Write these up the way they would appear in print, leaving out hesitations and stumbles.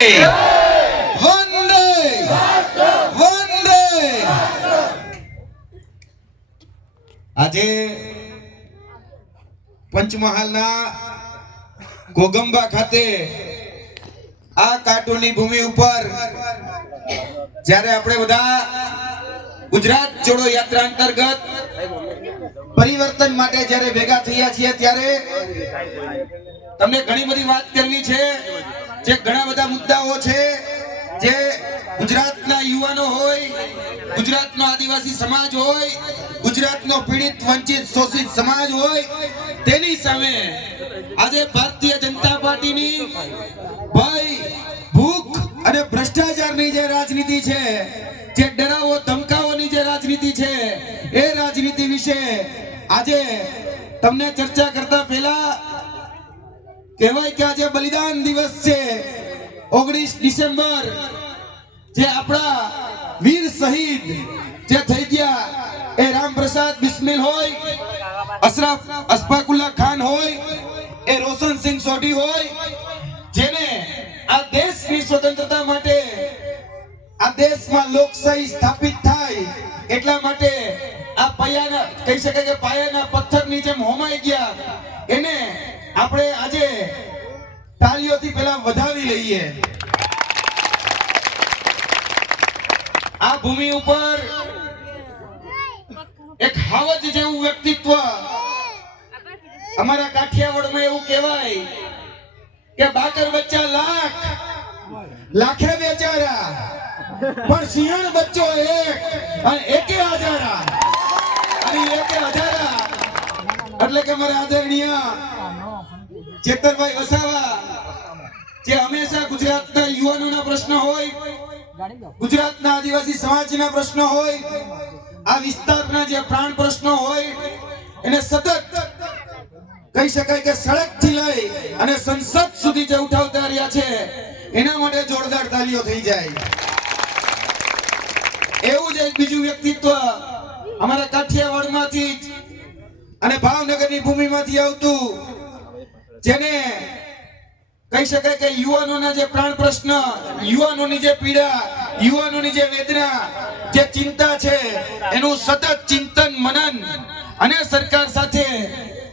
વંદે વંદે. આજે પંચમહાલના ઘોગંબા ખાતે આ કાર્ટૂનની ભૂમિ ઉપર જ્યારે આપણે બધા ગુજરાત જોડો યાત્રા અંતર્ગત પરિવર્તન માટે જ્યારે ભેગા થયા છીએ ત્યારે તમને ઘણી બધી વાત કરવી છે. જે ઘણા બધા મુદ્દાઓ છે જે ગુજરાતના યુવાનો હોય, ગુજરાતનો આદિવાસી સમાજ હોય, ગુજરાતનો પીડિત વંચિત શોષિત સમાજ હોય, તેની સામે આજે ભારતીય જનતા પાર્ટીની ભય, ભૂખ અને ભ્રષ્ટાચારની જે રાજનીતિ છે, જે ડરાવો ધમકાવોની જે રાજનીતિ છે, એ રાજનીતિ વિશે આજે તમને ચર્ચા કરતા પહેલા કહેવાય કે આજે બલિદાન દિવસ છે. 19 ડિસેમ્બર જે આપણા વીર શહીદ જે થઈ ગયા એ રામપ્રસાદ બિસ્મિલ હોય, અશફાકુલ્લા ખાન હોય, એ રોશનસિંહ સોઢી હોય, જેને આ દેશની સ્વતંત્રતા માટે, આ દેશમાં લોકશાહી સ્થાપિત થાય એટલા માટે આ પાયાના કહી શકાય કે પાયાના પથ્થરની જેમ હોમાઈ ગયા, એને આપણે આજે તાળીઓથી પહેલા વધાવી લઈએ. આ ભૂમિ ઉપર એક હાવજ જેવું વ્યક્તિત્વ, અમારા કાઠિયાવાડમાં એવું કહેવાય કે બાકર બચ્ચા લાખ, લાખે બેચારા, પણ સિંહણ બચ્ચો એક અને એકે હજારા. અને એકે હજારા એટલે કે મારા આદરણીય ચેતરભાઈ વસાવા, જે હંમેશા ગુજરાતના યુવાનોના પ્રશ્ન હોય, ગુજરાતના આદિવાસી સમાજના પ્રશ્ન હોય, આ વિસ્તારના જે પ્રાણ પ્રશ્નો હોય, એને સતત કહી શકાય કે સડકથી લઈ અને સંસદ સુધી જે ઉઠાવતા રહ્યા છે, એના માટે જોરદાર તાલીઓ થઈ જાય. એવું જ એક બીજું વ્યક્તિત્વ અમારા કાઠિયાવાડમાંથી અને ભાવનગરની ભૂમિમાંથી આવતું, જેને કહી શકાય કે યુવાનોના જે પ્રાણ પ્રશ્ન, યુવાનોની જે પીડા, યુવાનોની જે વેદના, જે ચિંતા છે, એનું સતત ચિંતન મનન અને સરકાર સાથે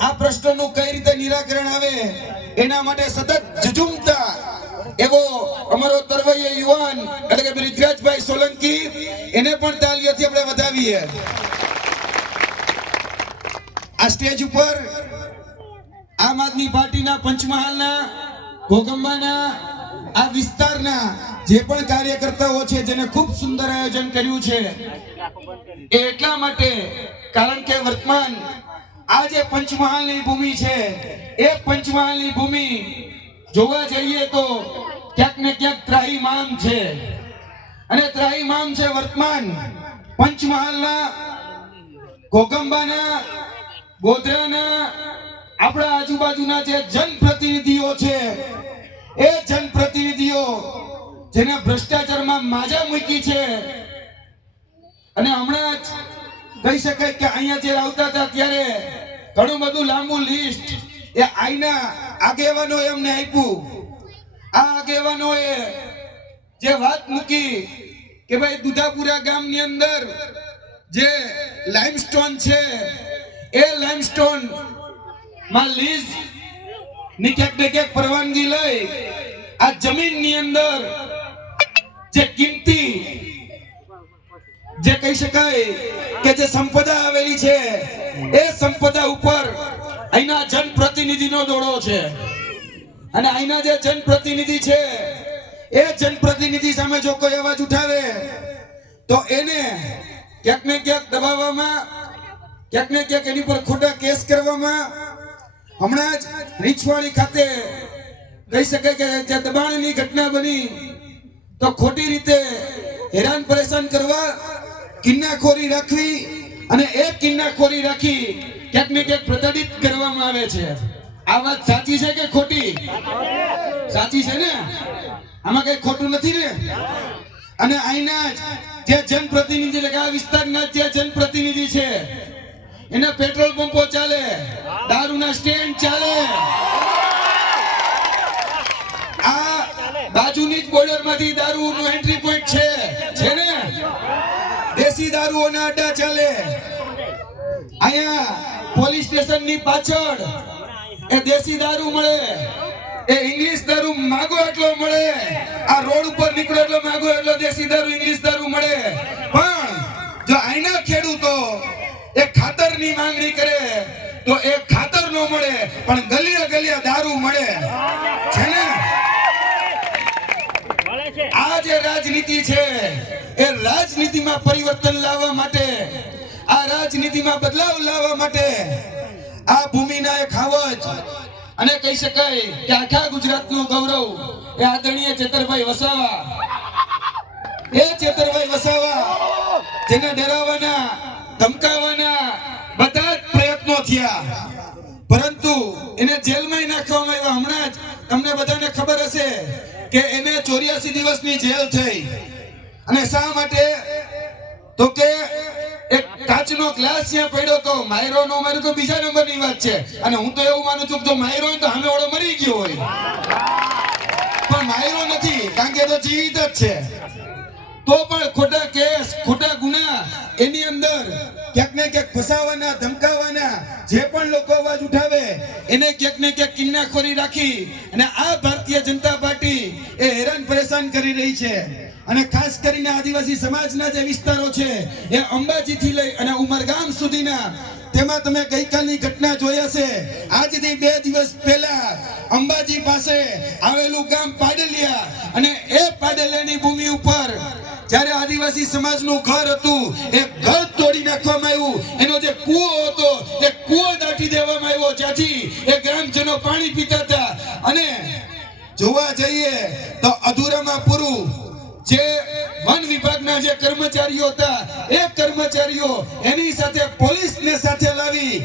આ પ્રશ્નોનું કઈ રીતે નિરાકરણ આવે એના માટે સતત ઝઝૂમતા એવો અમારો તરવૈયો યુવાન એટલે કે બ્રિજરાજભાઈ સોલંકી, એને પણ તાલીઓથી આપણે વધાવીએ. આ સ્ટેજ ઉપર આમ આદમી પાર્ટીના પંચમહાલના ઘોગંબાના આ વિસ્તારના જે પણ કાર્યકર્તાઓ છે, જેને ખૂબ સુંદર આયોજન કર્યું છે, એ એટલા માટે કારણ કે વર્તમાન આ જે પંચમહાલની ભૂમિ છે, એ પંચમહાલની ભૂમિ જોવા જઈએ તો ક્યાંક ને ક્યાંક ત્રાહિમામ છે. અને ત્રાહિમામ છે વર્તમાન પંચમહાલના, ઘોગંબાના, ગોધરાના, આપણા આજુબાજુના જે જનપ્રતિનિધિઓ છે, એ જનપ્રતિનિધિઓ જેને ભ્રષ્ટાચારમાં માજા મૂકી છે. અને હમણાં જ કહી શકાય કે અહીંયા જે આવતા હતા ત્યારે ઘણું બધું લાંબુ લિસ્ટ એ આઈના આગેવાનો એમને આપ્યું. આ આગેવાનોએ જે વાત મૂકી કે ભાઈ દુધાપુરા ગામની અંદર જે લાઇમસ્ટોન છે, એ લાઇમસ્ટોન માં લીઝ ની ક્યાંક ને ક્યાંક પરવાનગી લઈ આ જમીનની અંદર જે કિંમતી જે કહી શકાય કે જે સંપદા આવેલી છે, એ સંપદા ઉપર અહીંના જનપ્રતિનિધિનો દોડો છે. અને અહીંના જે જનપ્રતિનિધિ છે, એ જનપ્રતિનિધિ સામે જો કોઈ અવાજ ઉઠાવે તો એને ક્યાંક ને ક્યાંક દબાવવામાં, ક્યાંક ને ક્યાંક એની પર ખોટા કેસ કરવામાં. હમણાં જ રીછવાડી ખાતે કહી શકાય કે જે દબાણની ઘટના બની, તો ખોટી રીતે હેરાન પરેશાન કરવા, કિન્નાખોરી રાખવી અને એ કિન્નાખોરી રાખી ક્યાંક ને ક્યાંક પ્રતાડિત કરવામાં આવે છે. આ વાત સાચી છે કે ખોટી? સાચી છે ને? આમાં કઈ ખોટું નથી ને? અને અહીંના જે જનપ્રતિનિધિ એટલે આ વિસ્તારના જે જનપ્રતિનિધિ છે, એના પેટ્રોલ પંપો ચાલે, દારૂના સ્ટેન્ડ ચાલે, આ બાજુની જ બોર્ડરમાંથી દારૂનું એન્ટ્રી પોઈન્ટ છે ને? દેશી દારૂઓના અડ્ડા ચાલે. અહીંયા પોલીસ સ્ટેશનની પાછળ એ દેશી દારૂ મળે, એ ઇંગ્લિશ દારૂ માગો એટલો મળે. આ રોડ ઉપર નીકળો એટલો માગો એટલો દેશી દારૂ ઇંગ્લિશ દારૂ મળે. પણ જો આઈના ખેડૂતો એ ખાતરની માંગણી કરે તો એ ખાતર નો મળે, પણ ગલીએ ગલીએ દારૂ મળે છે ને? આ જે રાજનીતિ છે એ રાજનીતિમાં પરિવર્તન લાવવા માટે, આ રાજનીતિમાં બદલાવ લાવવા માટે આ ભૂમિના એક હાવજ અને કહી શકાય કે આખા ગુજરાતનું ગૌરવ એ આદરણીય ચેતરભાઈ વસાવા, એ ચેતરભાઈ વસાવા જેને ડરાવવાના ધમકાવવાના બધા જ પ્રયત્નો થયા, પરંતુ એને જેલમાં નાખવામાં આવ્યા. હમણાં જ તમને બધાને ખબર હશે કે એને 84 દિવસની જેલ થઈ. અને શા માટે? તો કે એક કાચનો ગ્લાસ ત્યાં પડ્યો તો માયરો નો માર્યો તો બીજા નંબરની વાત છે. અને હું તો એવું માનું છું કે જો માયરો હોય તો સામે વાળો મરી ગયો હોય, પણ માયરો નથી, કારણ કે તો જીવિત જ છે. તો પણ ખોટા કેસ, ખોટા ગુના એની અંદર ક્યાંક ને ક્યાંક ફસાવાના, ધમકાવાના જે પણ લોકો અવાજ ઉઠાવે એને ક્યાંક ને ક્યાંક કિન્નાખોરી રાખી અને આ ભારતીય જનતા પાર્ટી એ હેરાન પરેશાન કરી રહી છે. અને ખાસ કરીને આદિવાસી સમાજના જે વિસ્તારો છે એ અંબાજી થી લઈ અને ઉમરગામ સુધીના, તેમાં તમે ગઈકાલની ઘટના જોઈ હશે. આજથી 2 દિવસ પહેલા અંબાજી પાસે આવેલું ગામ પાડલિયા, અને એ પાડલિયાની ભૂમિ ઉપર જ્યારે આદિવાસી સમાજનું ઘર હતું એ ઘર તોડી નાખવામાં આવ્યું. એનો જે કૂવો હતો એ કૂવો દાટી દેવામાં આવ્યો, જ્યાંથી એ ગ્રામજનો પાણી પીતા હતા. અને જોવા જઈએ તો અધૂરામાં પૂરું જે વન વિભાગના જે કર્મચારીઓ હતા એ કર્મચારીઓ એની સાથે પોલીસને સાથે લાવી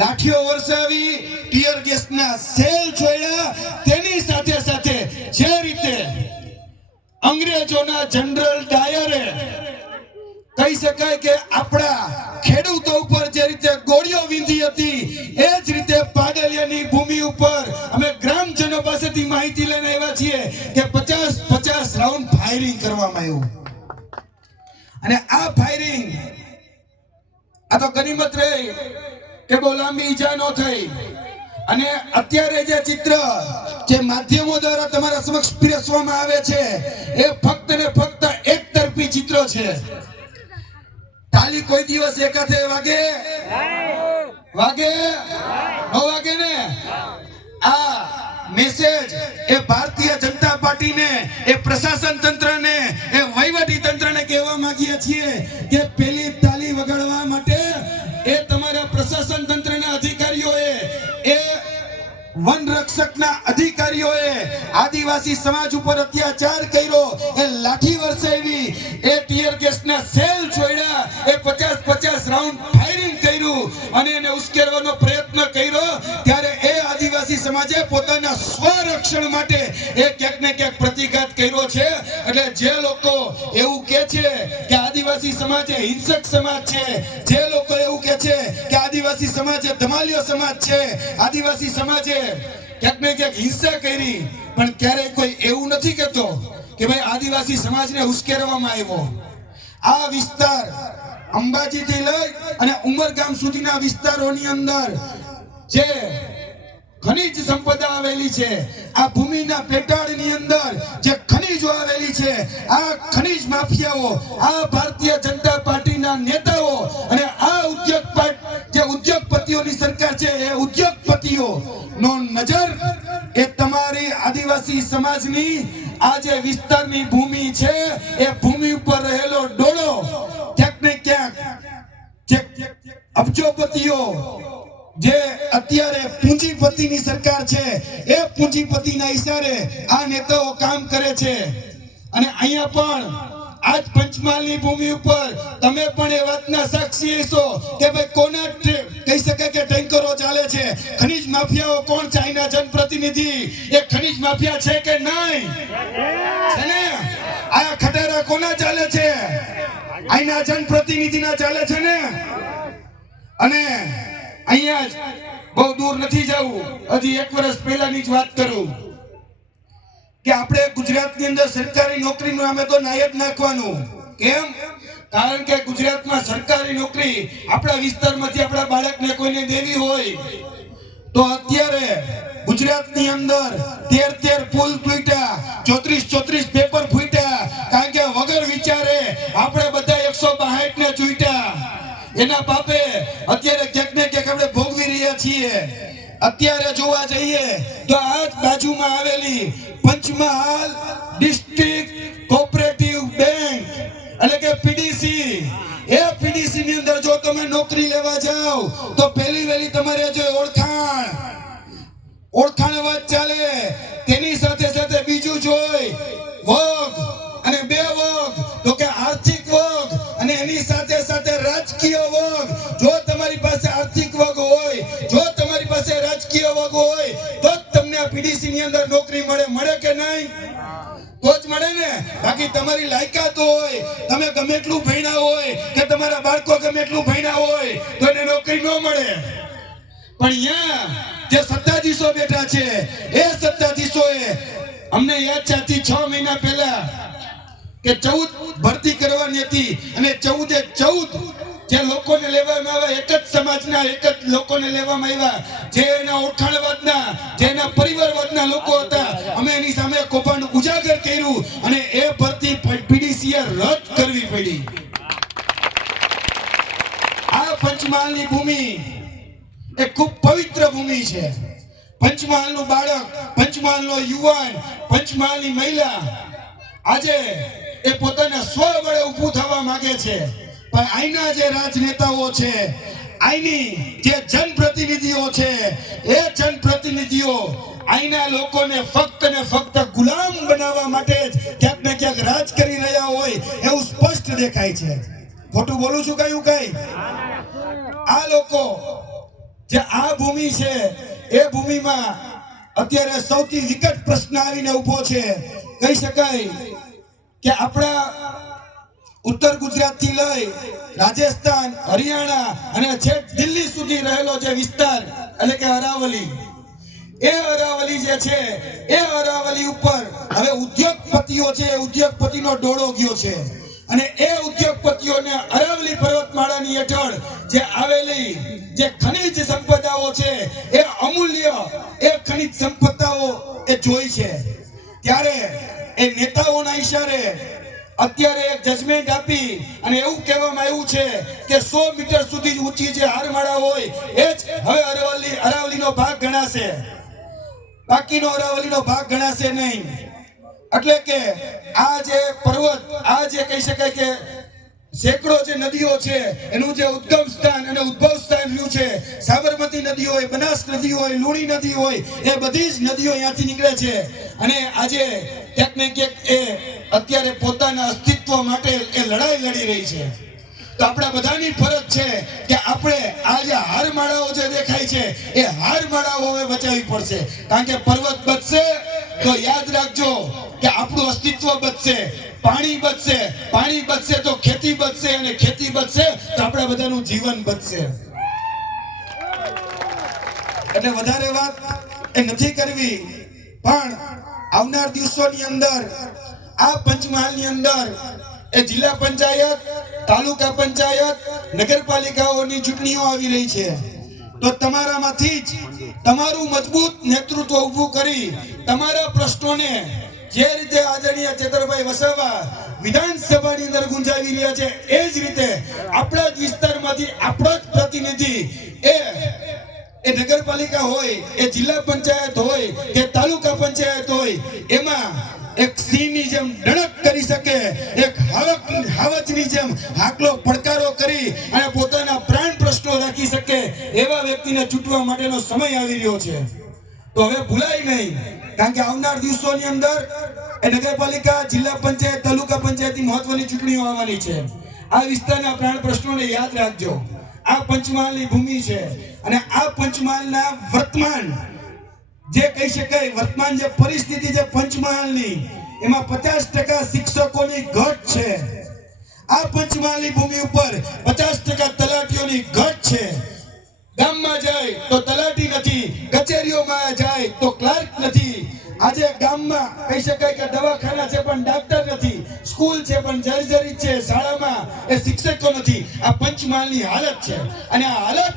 લાઠીઓ વરસાવી, ટીયર ગેસના સેલ છોડ્યા. તેની સાથે સાથે જે રીતે અંગ્રેજોના જનરલ ડાયરે કહી શકાય કે આપણા ખેડૂતો ઉપર જે રીતે ગોળીઓ વીંધી હતી, એ જ રીતે પાડલિયાની ભૂમિ ઉપર અમે ગ્રામજનો પાસેથી માહિતી લઈને આવ્યા છીએ કે 50 રાઉન્ડ ફાયરિંગ કરવામાં આવ્યું. અને આ ફાયરિંગ આ તો ગનિમત રહી કે બહુ લાંબી ઈજા ન થઈ. અને અત્યારે જે ચિત્ર જે માધ્યમો દ્વારા તમારા સમક્ષ પીરસવામાં આવે છે એ ફક્ત ને ફક્ત એક તરફી ચિત્ર છે. તાલી કોઈ દિવસ એકાથે વાગે નો વાગે ને? આ મેસેજ એ ભારતીય જનતા પાર્ટીને, એ પ્રશાસન તંત્રને, એ વહીવટી તંત્રને કહેવા માંગીએ છીએ કે પેલી તાલી વગાડવા માટે એ તમારા પ્રશાસન તંત્રના અધિકારીઓએ, એ વન રક્ષકના અધિકારીઓએ આદિવાસી સમાજ ઉપર અત્યાચાર કર્યો, એ લાઠી વરસાવી, એ ટીયર ગેસના સેલ છોડ્યા, એ 50 રાઉન્ડ ફાયરિંગ કર્યું અને એને ઉશ્કેરવાનો પ્રયત્ન કર્યો. ત્યારે એ આદિવાસી સમાજે પોતાના સ્વરક્ષણ માટે એ ક્યાંક ને ક્યાંક પ્રતિઘાત કર્યો છે. એટલે જે લોકો એવું કહે છે કે આદિવાસી સમાજ એ હિંસક સમાજ છે, જે લોકો એવું કહે છે કે આદિવાસી સમાજ એ ધમાલિયો સમાજ છે, આદિવાસી સમાજે ક્યાંક ને ક્યાંક હિંસા કરી, પણ ક્યારેય કોઈ એવું નથી કહેતો કે ભાઈ આદિવાસી સમાજને ઉશ્કેરવામાં આવ્યો. આ વિસ્તાર અંબાજી થી લઈ અને ઉમરગામ સુધીના વિસ્તારોની અંદર જે ખનિજ સંપદા આવેલી છે, આ ભૂમિના પેટાળની અંદર જે ખનિજો આવેલી છે, આ ખનિજ માફિયાઓ, આ ભારતીય જનતા પાર્ટીના નેતાઓ અને આ ઉદ્યોગપતિઓની સરકાર છે, એ ઉદ્યોગપતિઓ નો નજર એ તમારી આદિવાસી સમાજની આ જે વિસ્તારની ભૂમિ છે એ ભૂમિ ઉપર રહેલો ડોળો ક્યાંક ને ક્યાંક અબજોપતિઓ, જે અત્યારે પૂંજીપતિની સરકાર છે, એ પૂંજીપતિના ઈશારે આ નેતાઓ કામ કરે છે. અને અહીંયા પણ આજ પંચમહાલની ભૂમિ ઉપર તમે પણ એ વાતના સાક્ષી છો કે ભાઈ કોના કહી શકાય કે ટેન્કરો ચાલે છે, ખનિજ માફિયાઓ કોણ છે, અહીંના જનપ્રતિનિધિ એ ખનિજ માફિયા છે કે નહીં? છે ને? આ ખટારા કોના ચાલે છે? અહીંના જનપ્રતિનિધિના ચાલે છે ને? અને અહીંયા જ બહુ દૂર નથી જવું, હજી 1 વર્ષ પહેલાની જ વાત કરું. કે આપણે ગુજરાતની અંદર સરકારી નોકરીનું નામે તો નાય જ નાખવાનું. કેમ? કારણ કે ગુજરાતમાં સરકારી નોકરી આપણા વિસ્તારમાંથી આપણા બાળકને કોઈને દેવી હોય તો અત્યારે ગુજરાતની અંદર 13 પુલ તૂટ્યા, 34 પેપર ફૂટ્યા, કારણ કે વગર વિચારે આપણે બધા 162 ને ચૂંટ્યા. એના પાપે અત્યારે ક્યાંક ને ક્યાંક આપણે ભોગવી રહ્યા છીએ. અત્યારે જોવા જઈએ તો આ જ બાજુમાં આવેલી પંચમહાલ ડિસ્ટ્રિક્ટ કોઓપરેટિવ બેંક એટલે કે પીડીસી, એ પીડીસી ની અંદર જો તમે નોકરી લેવા જાઓ તો પહેલી વેલી તમારે જો ઓળખાણ વાત ચાલે, તેની સાથે સાથે બીજું જોઈ વગ અને બે વગ, તો કે આર્થિક વગ અને એની સાથે સાથે રાજકીય વગ. જો તમારી પાસે આર્થિક વગ હોય, જો તમારી પાસે રાજકીય વગ હોય તો તમને આ પીડીસી ની અંદર નોકરી મળે કે નહીં? તો જ મળે ને. બાકી તમારી લાયકાત હોય, તમે ગમે એટલું ભણ્યા હોય કે તમારા બાળકો ગમે એટલું ભણ્યા હોય તો એને નોકરી ન મળે. પણ અહીંયા જે સત્તાધીશો બેઠા છે એ સત્તાધીશોએ અમને યાદ છે 6 મહિના પહેલા કે 14 ભરતી કરવાની હતી અને 14 જે લોકોને લેવામાં આવ્યા, એક જ સમાજના એક જ લોકોને લેવામાં આવ્યા, જે એના ઓળખાણવાદના, જે એના પરિવારવાદના લોકો હતા. અમે એની સામે કૌભાંડ ઉજાગર કર્યું અને એ ભરતી પીડીસીએ રદ કરવી પડી. આ પંચમહાલની ભૂમિ એ ખૂબ પવિત્ર ભૂમિ છે. પંચમહાલનું બાળક, પંચમહાલનો યુવાન, પંચમહાલની મહિલા આજે એ પોતાના સ્વ વડે ઊભું થવા માંગે છે. પણ અહીંના જે રાજનેતાઓ છે, અહીંની જે જનપ્રતિનિધિઓ છે, એ જનપ્રતિનિધિઓ અહીંના લોકોને ફક્ત ને ફક્ત ગુલામ બનાવવા માટે જ ક્યાંક ને ક્યાંક રાજ કરી રહ્યા હોય એવું સ્પષ્ટ દેખાય છે. ખોટું બોલું છું કયું કઈ? આ લોકો જે આ ભૂમિ છે એ ભૂમિમાં અત્યારે સૌથી વિકટ પ્રશ્ન આવીને ઉભો છે. કહી શકાય કે આપણા ઉત્તર ગુજરાત થી લઈ રાજસ્થાન, હરિયાણા અને છેક દિલ્હી સુધી રહેલો જે વિસ્તાર એટલે કે અરાવલી, એ અરાવલી જે છે એ અરાવલી ઉપર હવે ઉદ્યોગપતિઓ છે, ઉદ્યોગપતિનો ડોળો ગયો છે. અને એ ઉદ્યોગપતિઓને અરાવલી પર્વતમાળાની હેઠળ જે આવેલી જે ખનિજ સંપદાઓ છે એ અમૂલ્ય, એ ખનિજ સંપદાઓ એ જોઈ છે. ત્યારે એ નેતાઓના ઈશારે અત્યારે એક જજમેન્ટ આપી અને એવું કહેવામાં આવ્યું છે કે 100 મીટર સુધી ઊંચી જે હારમાળા હોય એ જ હવે અરાવલીનો ભાગ ગણાશે, બાકીનો અરાવલીનો ભાગ ગણાશે નહીં. એટલે કે આ જે પર્વત, આ જે કહી શકાય કે સેંકડો જે નદીઓ છે એનું જે ઉદ્ગમ સ્થાન અને ઉદ્ભવ સ્થાન રહ્યું છે, સાબરમતી નદી હોય, બનાસ નદી હોય, લુણી નદી હોય, એ બધી જ નદીઓ અહીંયાથી નીકળે છે. અને આજે ક્યાંક ને ક્યાંક એ અત્યારે પોતાના અસ્તિત્વ માટે એ લડાઈ લડી રહી છે. તો આપણા બધાની ફરજ છે કે આપણે આ જે હારમાળાઓ જે દેખાય છે એ હારમાળાઓ હવે બચાવવી પડશે. કારણ કે પર્વત બચશે તો યાદ રાખજો કે આપણું અસ્તિત્વ બચશે, પાણી બચશે, પાણી બચશે તો ખેતી બચશે, અને ખેતી બચશે તો આપણા બધાનું જીવન બચશે. એટલે વધારે વાત એ નથી કરવી, પણ આવનાર દિવસોની અંદર આ પંચમહાલની અંદર એ જિલ્લા પંચાયત, તાલુકા પંચાયત, નગરપાલિકાઓની ચૂંટણીઓ આવી રહી છે. તો તમારામાંથી જ તમારું મજબૂત નેતૃત્વ ઊભું કરી તમારા પ્રશ્નોને જે રીતે આદરણીય ચેતરભાઈ વસાવા વિધાનસભાની અંદર ગુંજાવી રહ્યા છે એ જ રીતે આપણા જ વિસ્તારમાંથી આપણો જ પ્રતિનિધિ એ નગરપાલિકા હોય, એ જિલ્લા પંચાયત હોય કે તાલુકા પંચાયત હોય, એમાં એક સિંહની જેમ ડણક કરી શકે, એક હાવજની જેમ હાકલો પડકારો કરી અને પોતાના પ્રાણ પ્રશ્નો રાખી શકે એવા વ્યક્તિને ચૂંટવા માટેનો સમય આવી રહ્યો છે. તો હવે ભૂલાય નહીં, કારણ કે આવનાર દિવસોની અંદર એ નગરપાલિકા, જિલ્લા પંચાયત, તાલુકા પંચાયતની મહત્વની ચૂંટણીઓ આવવાની છે. આ વિસ્તારના પ્રાણ પ્રશ્નોને યાદ રાખજો. આ પંચમહાલની ભૂમિ છે અને આ પંચમહાલના વર્તમાન જે કહી શકાય, વર્તમાન જે પરિસ્થિતિ છે પંચમહાલની, એમાં 50% શિક્ષકોની ઘટ છે. આ પંચમહાલની ભૂમિ ઉપર 50% તલાટીઓની ઘટ છે. ગામમાં જાય તો તલાટી નથી, કચેરીઓમાં જાય તો ક્લાર્ક નથી. આજે ગામમાં કહી શકાય કે દવાખાના છે પણ ડાક્ટર નથી, સ્કૂલ છે પણ જર્જરિત છે, શાળામાં એ શિક્ષકો નથી. આ પંચમહાલની હાલત છે અને આ હાલત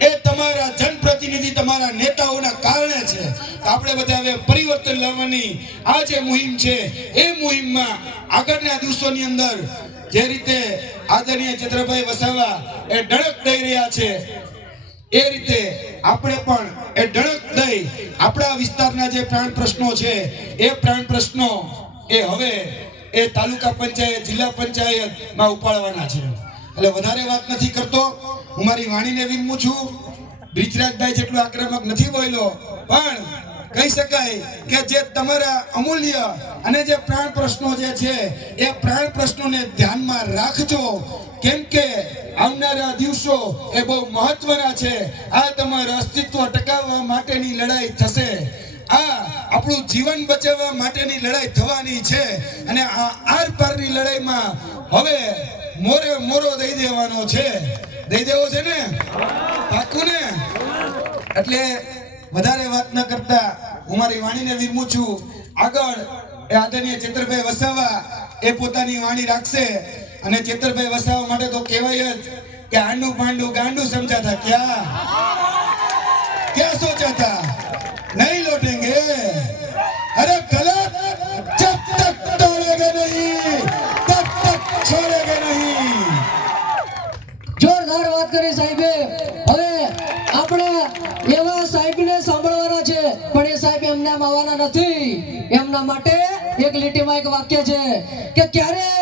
એ તમારા જનપ્રતિનિધિ, તમારા નેતાઓના કારણે છે. આપણે બધા હવે પરિવર્તન લાવવાની આ જે મુહિમ છે એ મુહિમમાં આગળના દિવસોની અંદર જે રીતે આદરણીય ચંદ્રભાઈ વસાવા એ ડણક દઈ રહ્યા છે એ રીતે આપણે પણ એ ડણક દઈ આપણા વિસ્તારના જે પ્રાણ પ્રશ્નો છે એ પ્રાણ પ્રશ્નો એ હવે એ તાલુકા પંચાયત, જિલ્લા પંચાયતમાં ઉપાડવાના છે. એટલે વધારે વાત નથી કરતો, હું મારી વાણીને વિરમું છું. બ્રિજરાજભાઈ જેટલો આક્રમક નથી બોલ્યો, પણ કહી શકાય કે જે તમારા અમૂલ્ય અને જે પ્રાણ પ્રશ્નો જે છે એ પ્રાણ પ્રશ્નોને ધ્યાનમાં રાખજો, કેમ કે આવનારા દિવસો એ બહુ મહત્વના છે. આ તમારું અસ્તિત્વ ટકાવવા માટેની લડાઈ થશે, આ આપણું જીવન બચાવવા માટેની લડાઈ થવાની છે અને આ આર પારની લડાઈમાં હવે મોરે મોરો દઈ દેવાનો છે. દઈ દેવો છે ને? પાકું ને? એટલે વધારે વાત ન કરતા હું મારી વાણીને વિરમું છું. આગળ એ આદરણીય ચેતરભાઈ વસાવા એ પોતાની વાણી રાખશે અને ચેતરભાઈ વસાવા માટે તો કહેવાય જ કે આંડું પાંડું ગાંડું સમજાતા, क्या सोचा था नहीं लौटेंगे, अरे गलत, जब तक तोड़ेंगे नहीं तब तक छोड़ेंगे नहीं. જોરદાર વાત કરી સાહેબે. હવે આપણે એવા સાહેબને સાંભળવાના છે, પણ એ સાહેબ એમના આવવાના નથી. એમના માટે એક લીટીમાં એક વાક્ય છે કે ક્યારે